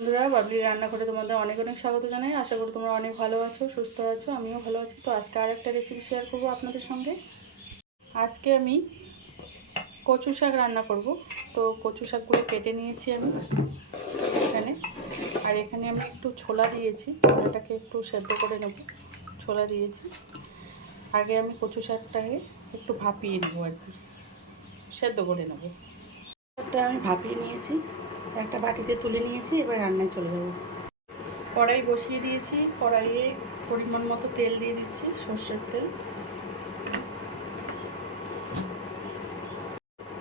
বন্ধুরা, বাবলি রান্নাঘরে তোমাদের অনেক অনেক স্বাগত জানাই। আশা করি তোমরা অনেক ভালো আছো, সুস্থ আছো। আমিও ভালো আছি। তো আজকে আর একটা রেসিপি শেয়ার করব আপনাদের সঙ্গে। আজকে আমি কচু শাক রান্না করব। তো কচু শাকগুলো কেটে নিয়েছি আমি এখানে। আর এখানে আমি একটু ছোলা দিয়েছি, ছোলাটাকে একটু সেদ্ধ করে নেব। ছোলা দিয়েছি। আগে আমি কচু শাকটাকে একটু ভাপিয়ে নেব আর কি, সেদ্ধ করে নেব। শাকটা আমি ভাপিয়ে নিয়েছি, একটা বাটিতে তুলে নিয়েছি। এবার রান্নায় চলে যাব। কড়াই বসিয়ে দিয়েছি, কড়াইয়ে পরিমাণ মতো তেল দিয়ে দিচ্ছি, সর্ষের তেল।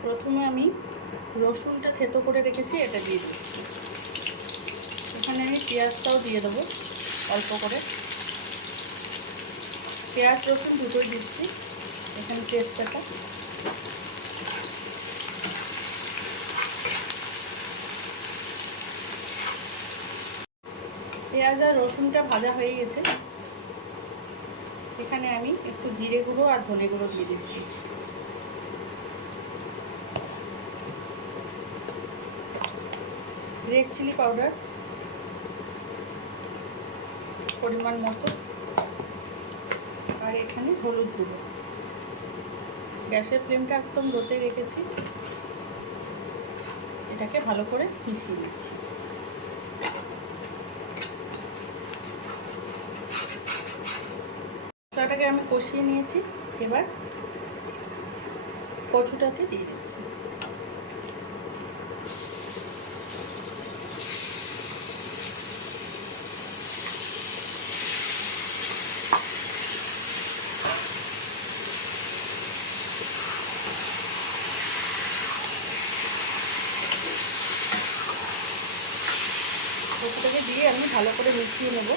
প্রথমে আমি রসুনটা থেতো করে রেখেছি, এটা দিয়ে দিচ্ছি। এখানে আমি পেঁয়াজটাও দিয়ে দেবো অল্প করে। পেঁয়াজ রসুন দুটোই দিচ্ছি এখানে তেজপাতা। পেঁয়াজ আর রসুনটা ভাজা হয়ে গেছে। এখানে আমি একটু জিরে গুঁড়ো আর ধনে গুঁড়ো দিয়ে দিচ্ছি। রেড চিলি পাউডার পরিমাণ মতো, আর এখানে হলুদ গুঁড়ো। গ্যাসের ফ্লেমটা একদম লোতে রেখেছি। এটাকে ভালো করে মিশিয়ে নিচ্ছি। মশলাটাকে আমি কষিয়ে নিয়েছি। এবার কচুটাকে দিয়ে দিচ্ছি। কচুটাকে দিয়ে আমি ভালো করে মিশিয়ে নেব।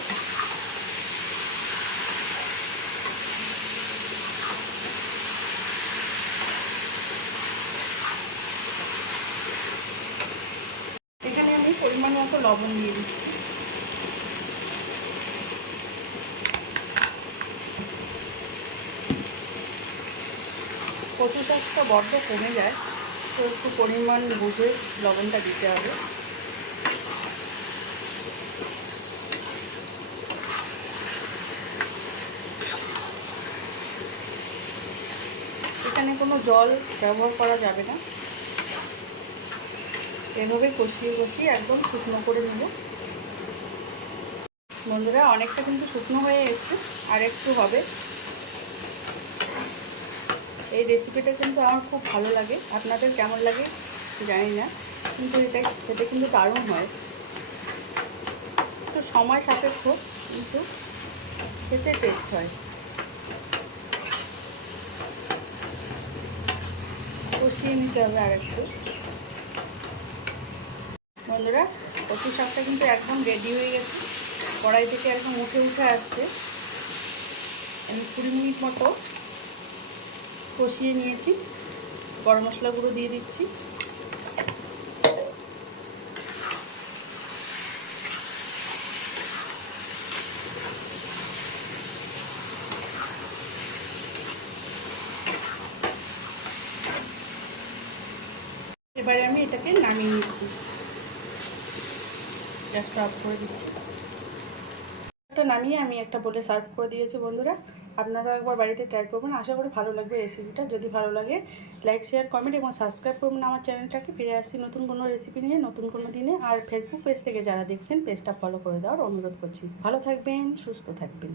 এখানে আমি পরিমাণ মতো লবণ দিয়ে দিচ্ছি। কচু শাকটা বড্ড কমে যায়, তো একটু পরিমাণ বুঝে লবণটা দিতে হবে। এখানে কোনো জল ব্যবহার করা যাবে না। এভাবে কষিয়ে কষিয়ে একদম শুকনো করে নেব। বন্ধুরা, অনেকটা কিন্তু শুকনো হয়ে এসছে, আর একটু হবে। এই রেসিপিটা কিন্তু আমার খুব ভালো লাগে। আপনাদের কেমন লাগে জানি না, কিন্তু এটা খেতে কিন্তু দারুণ হয়। একটু সময় সাপেক্ষ, কিন্তু খেতে টেস্ট হয়। কষিয়ে নিতে হবে আর একটু। বন্ধুরা, কচু শাকটা কিন্তু একদম রেডি হয়ে গেছে। কড়াই থেকে একদম উঠে উঠে আসছে। আমি 20 মিনিট মতো কষিয়ে নিয়েছি। গরম মশলা গুঁড়ো দিয়ে দিচ্ছি। এবারে আমি এটাকে নামিয়ে নিচ্ছি, গ্যাসটা অফ করে দিচ্ছি। এটা নামিয়ে আমি একটা বলে সার্ভ করে দিয়েছি। বন্ধুরা, আপনারা একবার বাড়িতে ট্রাই করবেন। আশা করি ভালো লাগবে রেসিপিটা। যদি ভালো লাগে লাইক, শেয়ার, কমেন্ট এবং সাবস্ক্রাইব করবেন আমার চ্যানেলটাকে। ফিরে আসছি নতুন কোনো রেসিপি নিয়ে, নতুন কোনো দিনে। আর ফেসবুক পেজ থেকে যারা দেখছেন, পেজটা ফলো করে দেওয়ার অনুরোধ করছি। ভালো থাকবেন, সুস্থ থাকবেন।